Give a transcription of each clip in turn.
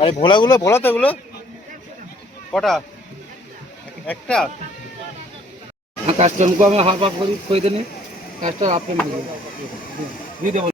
আরে ভোলাগুলো ভোলা তো এগুলো কটা একটা কাস্টমকে আমি হাফ হাফ করে খুঁজে দিন কাজটা আপনি দিয়ে দেবো।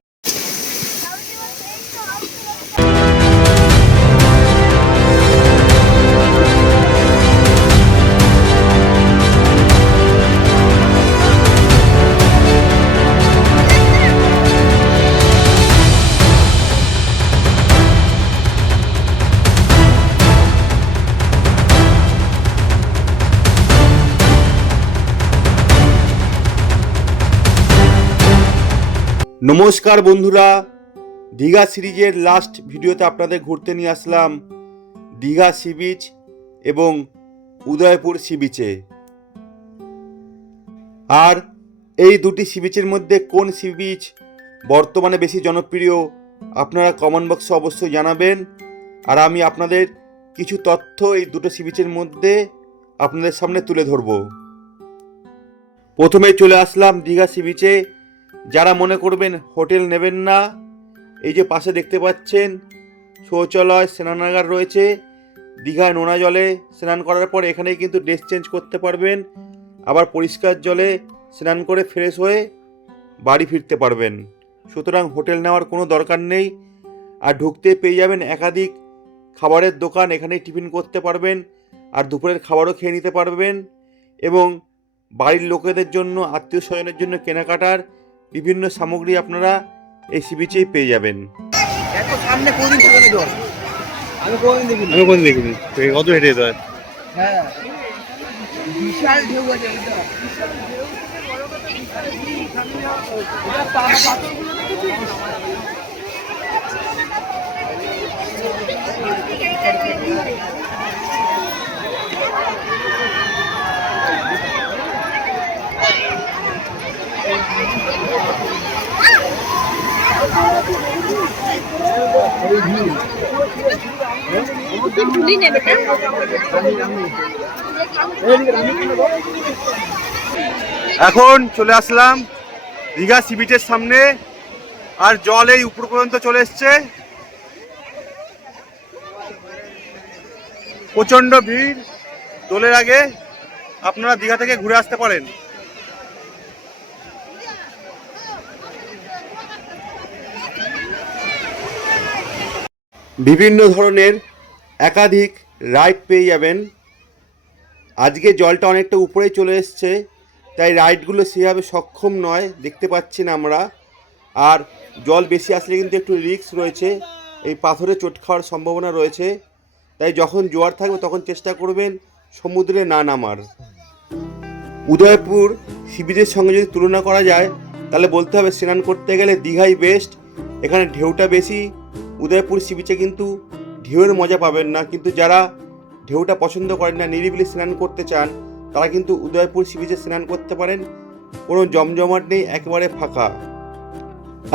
নমস্কার বন্ধুরা, দীঘা সিরিজের লাস্ট ভিডিওতে আপনাদের ঘুরতে নিয়ে আসলাম দীঘা সি বিচ এবং উদয়পুর সি বিচে। আর এই দুটি সি বিচের মধ্যে কোন সি বিচ বর্তমানে বেশি জনপ্রিয় আপনারা কমেন্ট বক্সে অবশ্যই জানাবেন। আর আমি আপনাদের কিছু তথ্য এই দুটো সি বিচের মধ্যে আপনাদের সামনে তুলে ধরব। প্রথমে চলে আসলাম দীঘা সি বিচে। যারা মনে করবেন হোটেল নেবেন না, এই যে পাশে দেখতে পাচ্ছেন শৌচালয় স্নানাগার রয়েছে। দীঘায় নোনা জলে স্নান করার পর এখানেই কিন্তু ড্রেস চেঞ্জ করতে পারবেন, আবার পরিষ্কার জলে স্নান করে ফ্রেশ হয়ে বাড়ি ফিরতে পারবেন। সুতরাং হোটেল নেওয়ার কোনো দরকার নেই। আর ঢুকতে পেয়ে যাবেন একাধিক খাবারের দোকান, এখানেই টিফিন করতে পারবেন আর দুপুরের খাবারও খেয়ে নিতে পারবেন। এবং বাড়ির লোকেদের জন্য, আত্মীয় স্বজনের জন্য কেনাকাটার বিভিন্ন সামগ্রী আপনারা এই সি বিচেই পেয়ে যাবেন। সামনে কোনদিন থাকে না জল, আমি কোনদিন দেখিনি কত হেঁটে যেতে হয়? হ্যাঁ, বিশাল ঢেউ আছে। এখন চলে আসলাম দীঘা সি বিচের সামনে, আর জল এই উপর পর্যন্ত চলে এসছে। প্রচন্ড ভিড়। দোলের আগে আপনারা দীঘা থেকে ঘুরে আসতে পারেন। বিভিন্ন ধরনের একাধিক রাইড পেয়ে যাবেন। আজকে জলটা অনেকটা উপরেই চলে এসছে, তাই রাইডগুলো সেভাবে সক্ষম নয়, দেখতে পাচ্ছি না আমরা। আর জল বেশি আসলে কিন্তু একটু রিস্ক রয়েছে, এই পাথরে চোট খাওয়ার সম্ভাবনা রয়েছে। তাই যখন জোয়ার থাকবে তখন চেষ্টা করবেন সমুদ্রে না নামার। উদয়পুর সি বিচের সঙ্গে যদি তুলনা করা যায় তাহলে বলতে হবে স্নান করতে গেলে দীঘাই বেস্ট। এখানে ঢেউটা বেশি। উদয়পুর সি বিচে কিন্তু ঢেউয়ের মজা পাবেন না, কিন্তু যারা ঢেউটা পছন্দ করেন না, নিরিবিলি স্নান করতে চান, তারা কিন্তু উদয়পুর সি বিচে স্নান করতে পারেন। কোনো জমজমাট নেই, একেবারে ফাঁকা।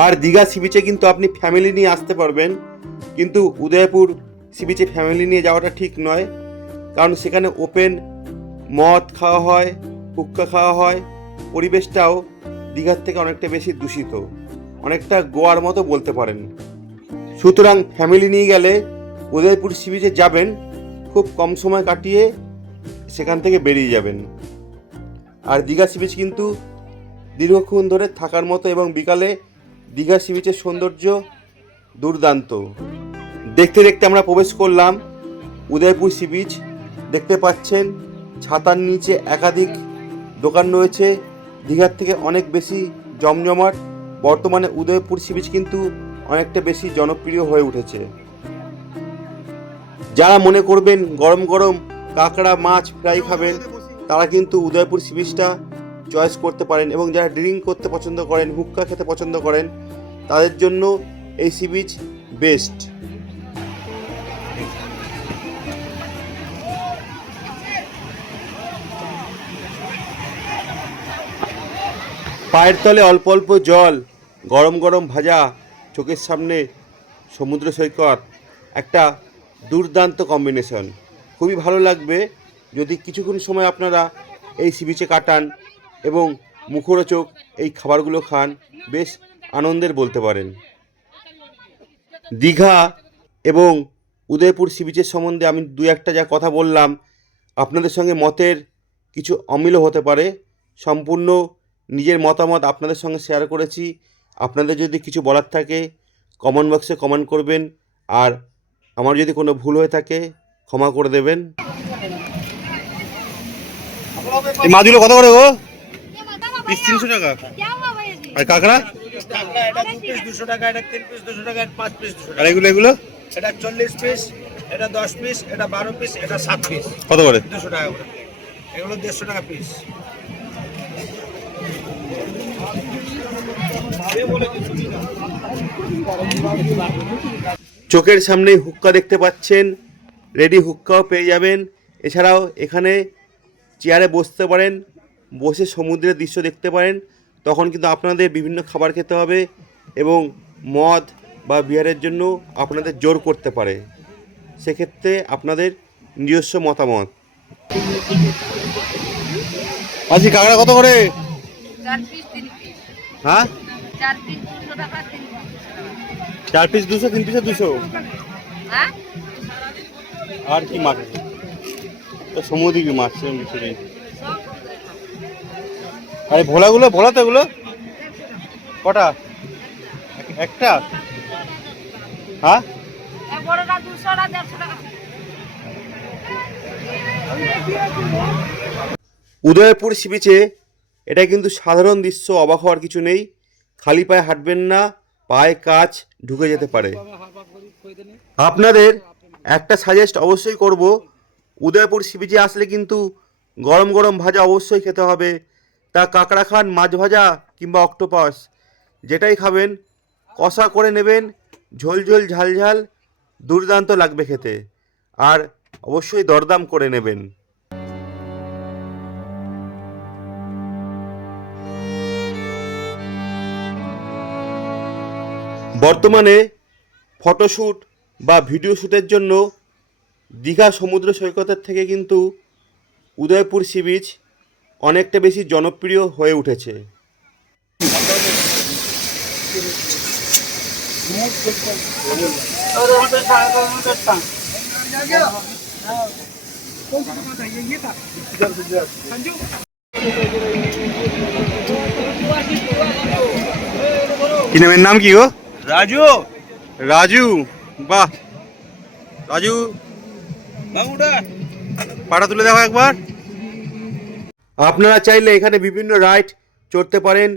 আর দীঘা সি বিচে কিন্তু আপনি ফ্যামিলি নিয়ে আসতে পারবেন, কিন্তু উদয়পুর সি বিচে ফ্যামিলি নিয়ে যাওয়াটা ঠিক নয়, কারণ সেখানে ওপেন মদ খাওয়া হয়, হুক্কা খাওয়া হয়। পরিবেশটাও দীঘার থেকে অনেকটা বেশি দূষিত, অনেকটা গোয়ার মতো বলতে পারেন। সুতরাং ফ্যামিলি নিয়ে গেলে উদয়পুর সি বিচে যাবেন, খুব কম সময় কাটিয়ে সেখান থেকে বেরিয়ে যাবেন। আর দীঘা সি বিচ কিন্তু দীর্ঘক্ষণ ধরে থাকার মতো, এবং বিকালে দীঘা সি বিচের সৌন্দর্য দুর্দান্ত। দেখতে দেখতে আমরা প্রবেশ করলাম উদয়পুর সি বিচ। দেখতে পাচ্ছেন ছাতার নিচে একাধিক দোকান রয়েছে, দীঘার থেকে অনেক বেশি জমজমাট। বর্তমানে উদয়পুর সি বিচ কিন্তু অনেকটা বেশি জনপ্রিয় হয়ে উঠেছে। যারা মনে করবেন গরম গরম কাঁকড়া মাছ ফ্রাই খাবেন, তারা কিন্তু উদয়পুর সি বিচটা চয়েস করতে পারেন। এবং যারা ড্রিঙ্ক করতে পছন্দ করেন, হুক্কা খেতে পছন্দ করেন, তাদের জন্য এই সি বিচ বেস্ট। পায়ের তলে অল্প অল্প জল, গরম গরম ভাজা, চোখের সামনে সমুদ্র সৈকত, একটা দুর্দান্ত কম্বিনেশন। খুবই ভালো লাগবে যদি কিছুক্ষণ সময় আপনারা এই সি বিচে কাটান এবং মুখরোচক এই খাবারগুলো খান। বেশ আনন্দের বলতে পারেন। দীঘা এবং উদয়পুর সি বিচের সম্বন্ধে আমি দু একটা যা কথা বললাম, আপনাদের সঙ্গে মতের কিছু অমিলও হতে পারে। সম্পূর্ণ নিজের মতামত আপনাদের সঙ্গে শেয়ার করেছি। আপনাদের যদি কিছু বলার থাকে কমেন্ট বক্সে কমেন্ট করবেন, আর আমার যদি কোনো ভুল হয়ে থাকে ক্ষমা করে দেবেন। এই মাছগুলো কত করে গো? পিস 300 টাকা। আর কাঁকড়া? কাঁকড়া এটা 2 পিস 200 টাকা, এটা 3 পিস 200 টাকা, এটা 5 পিস 200 আর টাকা। এগুলো এটা 40 পিস, এটা 10 পিস, এটা 12 পিস, এটা 7 পিস, কত করে? 200 টাকা করে। এগুলো 150 টাকা পিস। চোখের সামনেই হুক্কা দেখতে পাচ্ছেন, রেডি হুক্কাও পেয়ে যাবেন। এছাড়াও এখানে চেয়ারে বসতে পারেন, বসে সমুদ্রের দৃশ্য দেখতে পারেন। তখন কিন্তু আপনাদের বিভিন্ন খাবার খেতে হবে এবং মদ বা বিয়ারের জন্য আপনাদের জোর করতে পারে। সেক্ষেত্রে আপনাদের নিজস্ব মতামত। আজকে কাঁকড়া কত করে? 4 পিস 3 পিস। হ্যাঁ, 4 পিস 200 টাকা 3 পিস 200 টাকা। 4 পিস 200, 3 পিসে 200। হ্যাঁ? আর কি মাছ আছে? তো সমুদ্রিক মাছ সেরকম কিছু নেই। আরে ভোলাগুলো, ভোলা তো এগুলো কটা? একটা? হ্যাঁ, এই বড়টা 200 না 150 টাকা। উদয়পুর সি বিচে এটা কিন্তু সাধারণ দৃশ্য, অবাক হওয়ার কিছু নেই। খালি পায়ে হাঁটবেন না, পায়ে কাচ ঢুকে যেতে পারে। আপনাদের একটা সাজেস্ট অবশ্যই করব, উদয়পুর সি বিচে আসলে কিন্তু গরম গরম ভাজা অবশ্যই খেতে হবে। তা কাঁকড়া খান, মাছ ভাজা কিংবা অক্টোপাস, যেটাই খাবেন কষা করে নেবেন, ঝোল ঝোল ঝাল ঝাল, দুর্দান্ত লাগবে খেতে। আর অবশ্যই দরদাম করে নেবেন। বর্তমানে ফটোশ্যুট বা ভিডিও শ্যুটের জন্য দীঘা সমুদ্র সৈকতের থেকে কিন্তু উদয়পুর সি বিচ অনেকটা বেশি জনপ্রিয় হয়ে উঠেছে। কি নামের নাম কি গো? রাজু, রাজু। বাহ রাজু, বাবুটা পাটা তুলে দেখো একবার। আপনারা চাইলে এখানে বিভিন্ন রাইড চড়তে পারেন,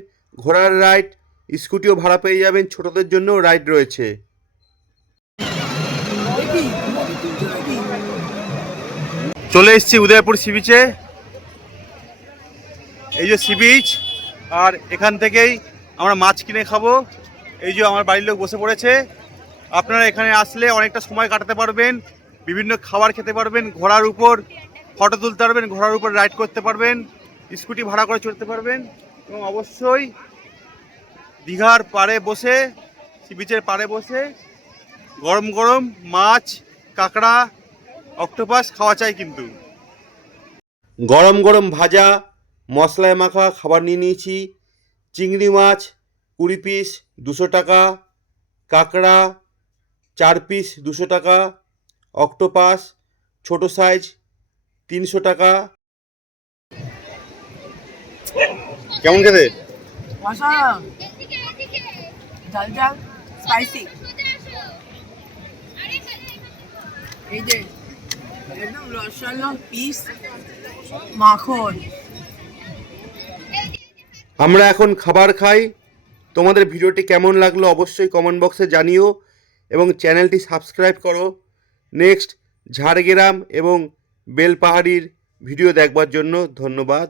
ঘোড়ার রাইড, স্কুটিও ভাড়া পেয়ে যাবেন, ছোটদের জন্য রাইড রয়েছে। চলে এসেছি উদয়পুর সি বিচে। এই যে সি বিচ, আর এখান থেকেই আমরা মাছ কিনে খাবো। এই যে আমার বাড়ির লোক বসে পড়েছে। আপনারা এখানে আসলে অনেকটা সময় কাটাতে পারবেন, বিভিন্ন খাবার খেতে পারবেন, ঘোড়ার উপর ফটো তুলতে পারবেন, ঘোড়ার উপর রাইড করতে পারবেন, স্কুটি ভাড়া করে চড়তে পারবেন। এবং অবশ্যই দীঘার পাড়ে বসে, সি বিচের পাড়ে বসে গরম গরম মাছ, কাঁকড়া, অক্টোপাস খাওয়া চাই কিন্তু। গরম গরম ভাজা মশলায় মাখা খাবার নিয়ে নিয়েছি। চিংড়ি মাছ 20 পিস 200 টাকা, কাঁকড়া 4 পিস 200 টাকা, অক্টোপাস ছোট সাইজ 300 টাকা। কেমন খেতে? অসাধারণ, ঝাল ঝাল স্পাইসি। এই যে একদম রসালো পিস, মাখন। আমরা এখন খাবার খাই। তোমাদের ভিডিওটি কেমন লাগলো অবশ্যই কমেন্ট বক্সে জানিও এবং চ্যানেলটি সাবস্ক্রাইব করো নেক্সট ঝাড়গ্রাম এবং বেলপাহাড়ির ভিডিও দেখবার জন্য। ধন্যবাদ।